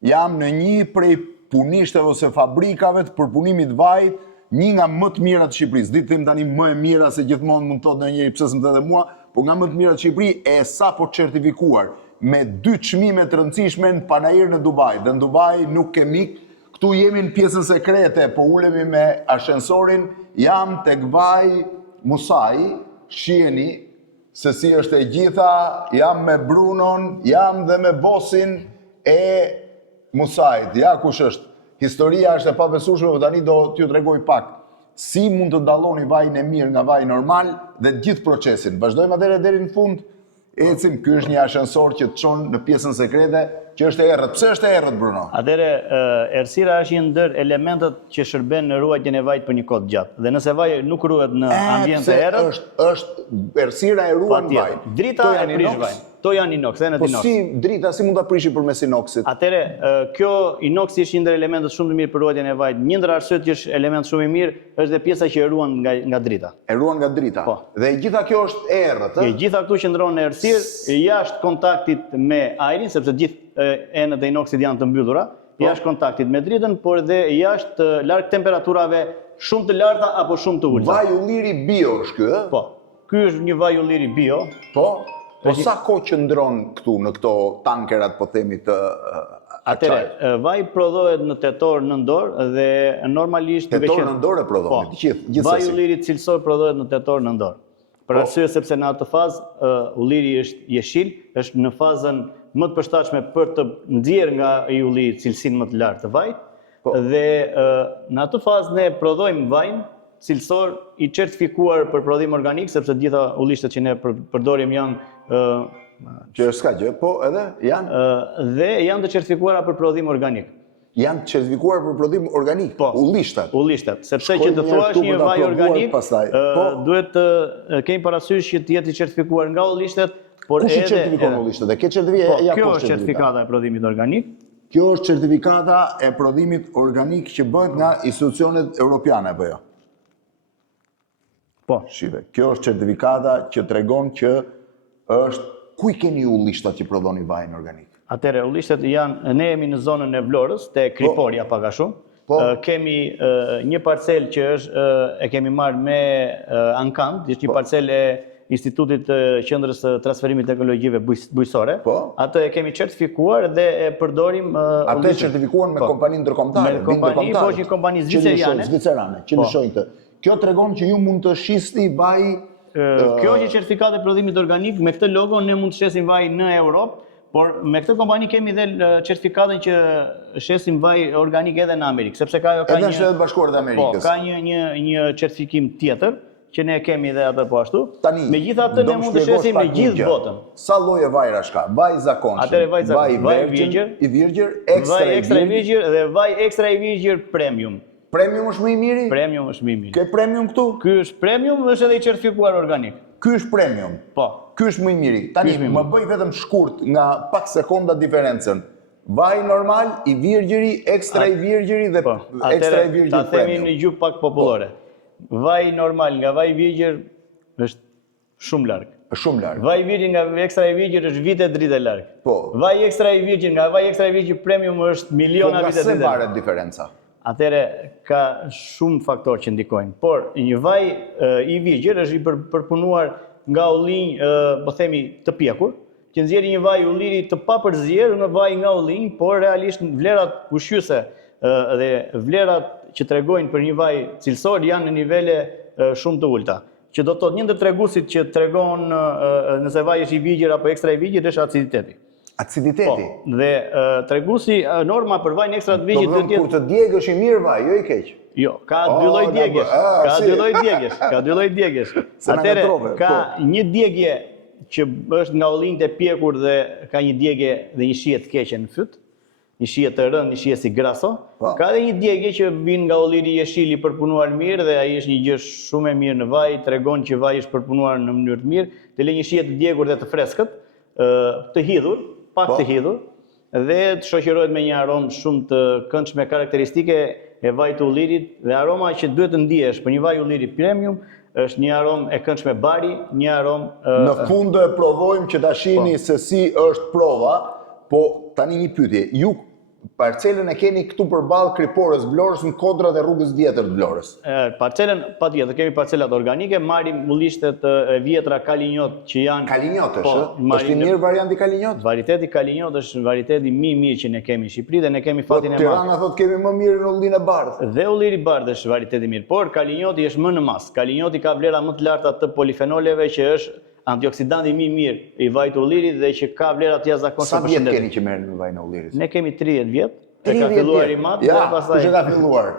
jam në një prej punishteve ose fabrikave të përpunimit vajit, një nga më të mirat të Shqipërisë. Ditë them tani më e mira se gjithmonë mund të thotë ndonjëri pse s'm thotë mua, po nga më të mirat të Shqipërisë e sapo certifikuar me 2 çmime të rëndësishme në Panajir në Dubai. Dhe në Dubai nuk kemi, këtu jemi në pjesën sekrete, po ulemi me ashensorin, jam tek vaj Musai, shiheni se si është e gjitha, jam me Brunon, jam dhe me bosin e Musait. Ja kush është. Historia është e pabesueshme, por tani do t'ju tregoj pak si mund të dalloni vajin e mirë nga vaji normal dhe gjithë procesin. Vazhdojmë atëherë deri në fund. Ecim, ky është një ashensor që të çon në pjesën sekrete, që është e errët. Pse është e errët, Bruno? Atëherë, errësira është një ndër elementet që shërben në ruajtjen e vajit për një kohë gjatë. Dhe nëse vaji nuk ruhet në ambient të errët, është errësira e ruan vajin. Drita e prish vajin. To janë inox, dhe në inox. Po si drita si mund ta prishi përmes inoxit? Atëherë, kjo inoxi është një ndër elementet shumë të mirë për ruajtjen e vajit. Një ndër arsyet që është element shumë i mirë është dhe pjesa që e ruan nga drita. E ruan nga drita. Po. Dhe gjitha kjo është e errët, ëh? Gjitha këtu qëndron në errësirë jashtë kontaktit me ajrin, sepse gjithë enët e inoxit janë të mbyllura, jashtë kontaktit me dritën, por dhe jashtë larg temperaturave shumë të larta apo shumë të ulta. Vaj ulliri bio është ky, ëh? Po. Ky është një vaj ulliri bio. Po. Po sa kohë qëndron këtu në këto tankerat, po themi të Atëherë, vaji prodhohet në tetor nëndor dhe normalisht tetor nëndor e prodhohet gjithsesi. Vaji ulliri cilësor prodhohet në tetor nëndor. Për arsye sepse në atë fazë ulliri është jeshil, është në fazën më të përshtatshme për të nxjerrë nga ai ulliri cilësinë më të lartë të vajit. Dhe në atë fazë ne prodhojmë vajin cilësor i certifikuar për prodhim organik, sepse gjitha ullishtet që ne përdorim janë që s'ka gjë, po edhe janë? Dhe janë të certifikuara për prodhim organik. Janë të certifikuar për prodhim organik? Po. Ullishtet? Ullishtet. Sepse që të thuash një vaj organik, duhet të kemi parasysh që të jetë i certifikuar nga ullishtet, por edhe... Kush i certifikon ullishtet? Kjo është certifikata e prodhimit organik. Kjo është certifikata e prodhimit organik që bëhet nga institucionet europiane, apo jo? Po. Shive, kjo është certifikata që tregon që është ku i keni ullishtat që prodhoni vajin organik? Atëherë, ullishtet janë, ne jemi në zonën e Vlorës, te Kriporia pak a shumë. Kemi një parcel që është, e kemi marrë me Ankand, është një parcel e Institutit të Qendrës së Transferimit të Teknologjive Bujqësore. Atë e kemi certifikuar dhe e përdorim atë e certifikuar me kompani ndërkombëtare, me kompani, po është një kompani zvicerane, që lëshojnë të. Kjo tregon që ju mund të shisni vaj. Kjo është një certifikat e prodhimit organik, me këtë logo ne mund të shesim vaj në Europë, por me këtë kompani kemi dhe certifikatën që shesim vaj organik edhe në Amerikë, sepse ka edhe në Shtetet Bashkuara të Amerikës. Po, ka një certifikim tjetër që ne kemi dhe atë po ashtu. Megjithatë ne mund të shesim në gjithë botën. Sa lloje vajrash ka? Vaj zakonshëm, vaj virgjër, ekstra i virgjër dhe vaj ekstra i virgjër premium. Premium është më i miri? Premium është më i miri. Ke premium këtu? Ky është premium, është edhe i certifikuar organik. Ky është premium? Po. Ky është më i miri. Tani, më bëj vetëm shkurt nga pak sekonda diferencën. Vaj normal, i virgjëri, ekstra i virgjëri dhe ekstra i virgjër premium. Ta themi në gjuhë pak popullore. Vaj normal nga vaj virgjër është shumë larg. Shumë larg. Vaj virgjër nga ekstra i virgjër është vite drite larg. Po. Vaj ekstra i virgjër nga vaj ekstra i virgjër premium është miliona vite drite larg. Po nga se varet diferenca? Atëre ka shumë faktorë që ndikojnë, por një vaj i virgjër është i përpunuar nga ullinj, po themi, të pjekur, që nxjerrë një vaj ulliri të papërzierë në vaj nga ullinj, por realisht vlerat ushqyese dhe vlerat që tregojnë për një vaj cilësor janë në nivele shumë të ulta. Që do të thotë një ndër treguesit që tregon nëse vaji është i virgjër apo ekstra i virgjër është aciditeti. Aciditeti? Po, dhe treguesi norma për vajin ekstra të virgjit do të jetë kur të djegësh i mirë vaj, jo i keq. Jo, ka dy lloj djegjesh. Ka dy lloj djegjesh. Atëherë ka një djegje që është nga ullinjt e pjekur dhe ka një djegje dhe një shije të keqe në fyt, një shije të rëndë, një shije si graso. Ka edhe një djegje që vjen nga ulliri jeshil i përpunuar mirë dhe ai është një gjë shumë e mirë në vaj, tregon që vaji është përpunuar në mënyrë të mirë, të lë një shije të djegur dhe të freskët, të hidhur, pak të hidhur, dhe të shoqërohet me një aromë shumë të këndshme karakteristike e vajit të ullirit, dhe aroma që duhet të ndihesh për një vaj ulliri premium është një aromë e këndshme bari, një aromë... Në fund do e provojmë që ta shihni se si është prova, po tani një pyetje. Ju parcelën e keni këtu përballë Kriporës Vlorës në kodrat e rrugës vjetër të Vlorës. Parcelën patjetër, kemi parcelat organike, marrim mullishtet e vjetra Kalinjot që janë. Kalinjot është? Është i mirë varianti Kalinjot? Varieteti Kalinjot është varieteti mirë që ne kemi në Shqipëri dhe ne kemi fatin e madh. Tirana thotë kemi më mirë në ullin e bardhë. Dhe ulliri i bardhë është varieteti mirë, por Kalinjoti është më në mas. Kalinjoti ka vlera më të larta të polifenoleve që është antioksidanti më i mirë i vajit të ullirit dhe që ka vlera të jashtëzakonshme për shëndetin. Sa vjet keni që merrni me vajin e ullirit? Ne kemi 30 vjet. E ka filluar i mat dhe pastaj. Ja, ka filluar.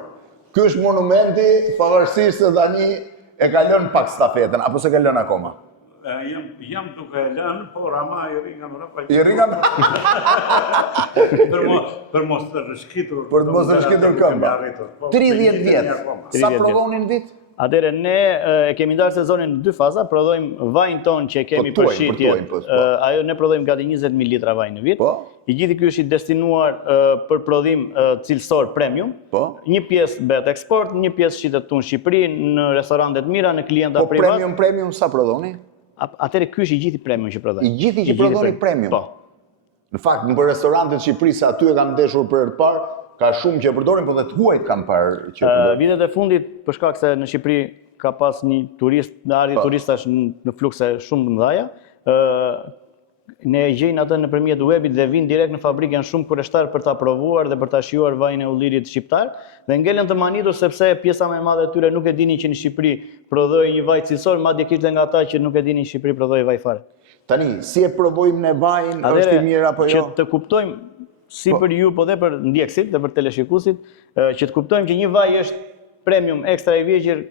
Ky është monumenti, pavarësisht se tani e ka lënë pak stafetën, apo se ka lënë akoma? Jam duke lënë, por ama i rri nga mbrapa. I rri nga për mos të rëshkitur. Për të mos të rëshkitur këmba. 30 vjet. Sa prodhonin vit? Atëre ne e kemi ndarë sezonin në 2 faza, prodhojmë vajin ton që kemi për shitje. Ajo ne prodhojmë gati 20.000 litra vaj në vit. I gjithë ky është i destinuar për prodhim cilësor premium. Një pjesë bëhet eksport, një pjesë shitet këtu në Shqipëri, në restorante të mira, në klienta privat. Premium sa prodhoni? Atëre ky është i gjithë premium që prodhojmë. I gjithë që prodhoni premium. Po. Në fakt, në restorantet të Shqipërisë aty e kam ndeshur për herë të parë. Ka shumë që e përdorin, po dhe të huajt kam parë që e përdorin. Vitet e fundit, për shkak se në Shqipëri ka pas një ardhi turistash në flukse shumë të mëdha, ne e gjejnë atë nëpërmjet webit dhe vinë direkt në fabrikë, janë shumë kurreshtar për ta provuar dhe për ta shijuar vajin e ullirit shqiptar dhe ngelen të manitur sepse pjesa më e madhe e tyre nuk e dinin që në Shqipëri prodhoi një vaj cilësor, madje kishte nga ata që nuk e dinin në Shqipëri prodhoi vaj fare. Tani, si e provojmë ne vajin, është i mirë apo jo? Që të kuptojmë si për ju, po dhe për ndjekësit dhe për teleshikuesit, që të kuptojmë që një vaj është premium ekstra i vjegjër,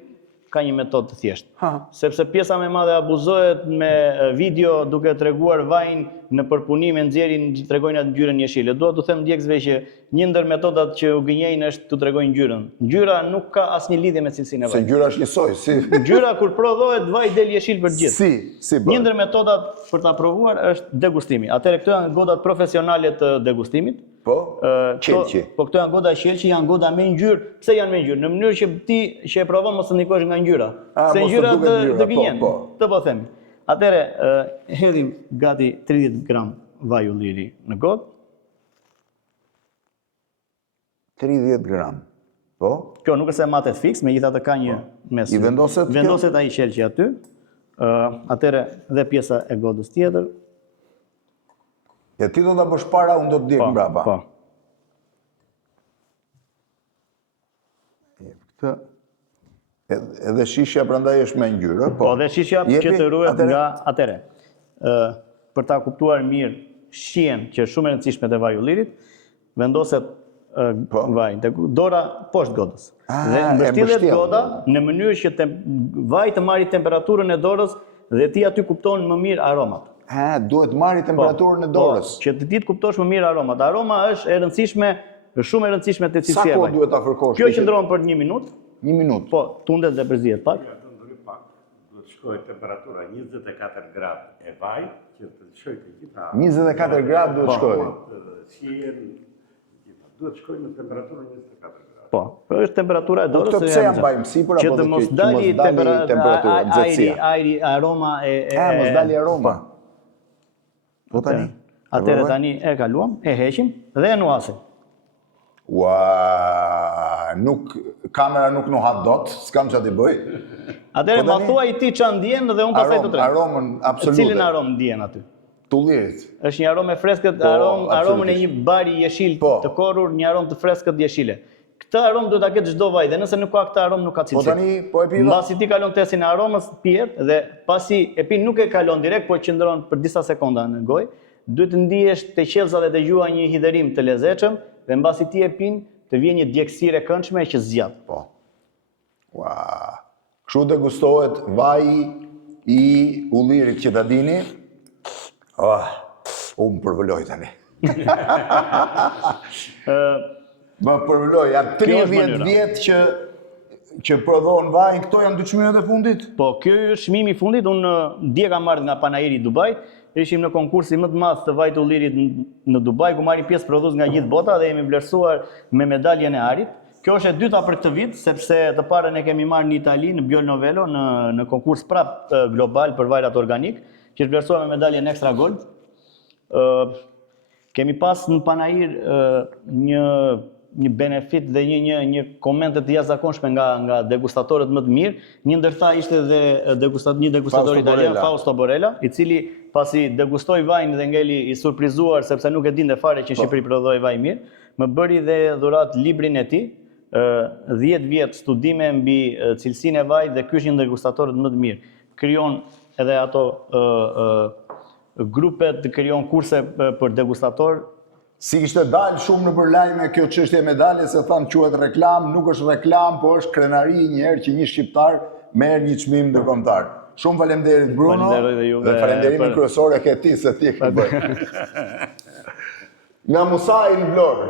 ka një metodë të thjeshtë. Sepse pjesa më e madhe abuzohet me video duke treguar vajin në përpunim e nxjerrin që tregojnë atë ngjyrën jeshile. Dua t'u them ndjekësve që një ndër metodat që u gënjejnë është t'u tregojnë ngjyrën. Ngjyra nuk ka asnjë lidhje me cilësinë e vajit. Se ngjyra është njësoj, si. Ngjyra kur prodhohet vaji del jeshil për gjithë. Si bën. Një ndër metodat për ta provuar është degustimi. Atëherë këto janë godat profesionale të degustimit. Po, qelqi. Po këto janë goda qelqi, janë goda me ngjyrë. Pse janë me ngjyrë? Në mënyrë që ti që e provon mos të ndikosh nga ngjyra. Se ngjyra të gënjen. Të po them. Atëherë hedhim gati 30 gram vaj ulliri në godë. 30 gram. Po. Kjo nuk është se matet fix, megjithatë ka një mes. I vendoset ai qelqi aty. Atëherë dhe pjesa e godës tjetër. Ja ti do ta bësh para, unë do të djeg mbrapa. Po. Këtë edhe shishja prandaj është me ngjyrë, po. Po, dhe shishja që të ruhet nga atëre. Për ta kuptuar mirë shijen që është shumë e rëndësishme te vaji i ullirit, vendoset vaji tek dora poshtë godës. Dhe mbështillet goda në mënyrë që vaji të marrë temperaturën e dorës dhe ti aty kupton më mirë aromat. Duhet marrë temperaturën e dorës. Që ti të kuptosh më mirë aromat. Aroma është e rëndësishme, shumë e rëndësishme te cilësia e vajit. Sa kohë duhet ta fërkosh? Kjo qëndron për 1 minutë. 1 minutë. Po, tundet dhe përzihet pak. Duhet shkojë temperatura 24 gradë e vajit, që të shkojë të gjitha. 24 gradë duhet shkojë. Duhet shkojë në temperaturën 24 gradë. Po, është temperatura e dorës. Po pse ja mbajmë sipër apo që të mos dali temperatura, ajri, aroma mos dali aroma. Po tani. Atëherë tani e kaluam, e heqim dhe e nuasim. Ua, kamera nuk nuhat dot, s'kam çfarë të bëj. Atëherë ma thuaj ti ç'a ndjen dhe unë pastaj të treg. Aromën absolute. Cilin aromë ndjen aty? Tullirit. Është një aromë e freskët, aromën e një bari jeshil të korrur, një aromë të freskët jeshile. Këtë aromë duhet ta ketë çdo vaj dhe nëse nuk ka këtë aromë nuk ka cilësi. Po tani po e piva. Mbasi ti kalon testin e aromës, pihet dhe pasi e pin nuk e kalon direkt, po qëndron për disa sekonda në gojë, duhet të ndihesh të qelza dhe të dëgjuar një hidhërim të lezetshëm dhe mbasi ti e pin, të vjen një djegësirë e këndshme që zgjat. Po. Ua. Kështu degustohet vaji i ullirit që ta dini. Unë përvëlloj tani. Më përvëlloj, ja 30 vjetë që prodhon vajin, këto janë 2 çmimet e fundit? Po, kjo është çmimi i fundit, unë dje kam marrë nga Panajiri i Dubajit, ishim në konkursi më të madh të vajit të ullirit në Dubaj, ku marrin pjesë prodhues nga gjithë bota dhe jemi vlerësuar me medaljen e arit. Kjo është e dyta për këtë vit, sepse të parën e kemi marrë në Itali, në Bjol Novello, në konkurs prap global për vajrat organik, që është vlerësuar me medaljen Extra Gold. Kemi pas në Panajir një benefit dhe një komente të jashtëzakonshme nga degustatorët më të mirë. Një ndërta ishte dhe një degustator italian, Fausto Borella, i cili pasi degustoi vajin dhe ngeli i surprizuar sepse nuk e dinte fare që në Shqipëri prodhoi vaj mirë, më bëri dhe dhurat librin e tij, 10 vjet studime mbi cilësinë e vajit dhe ky është një degustatorët më të mirë. Krijon edhe ato grupet, krijon kurse për degustator. Si kishte dalë shumë në përlajme kjo çështje e medaljes, se thanë quhet reklam, nuk është reklam, po është krenari një herë që një shqiptar merr një çmim ndërkombëtar. Shumë faleminderit Bruno. Dhe falenderimin kryesor e ke ti se ti e ke bërë. Nga Musai në Vlorë.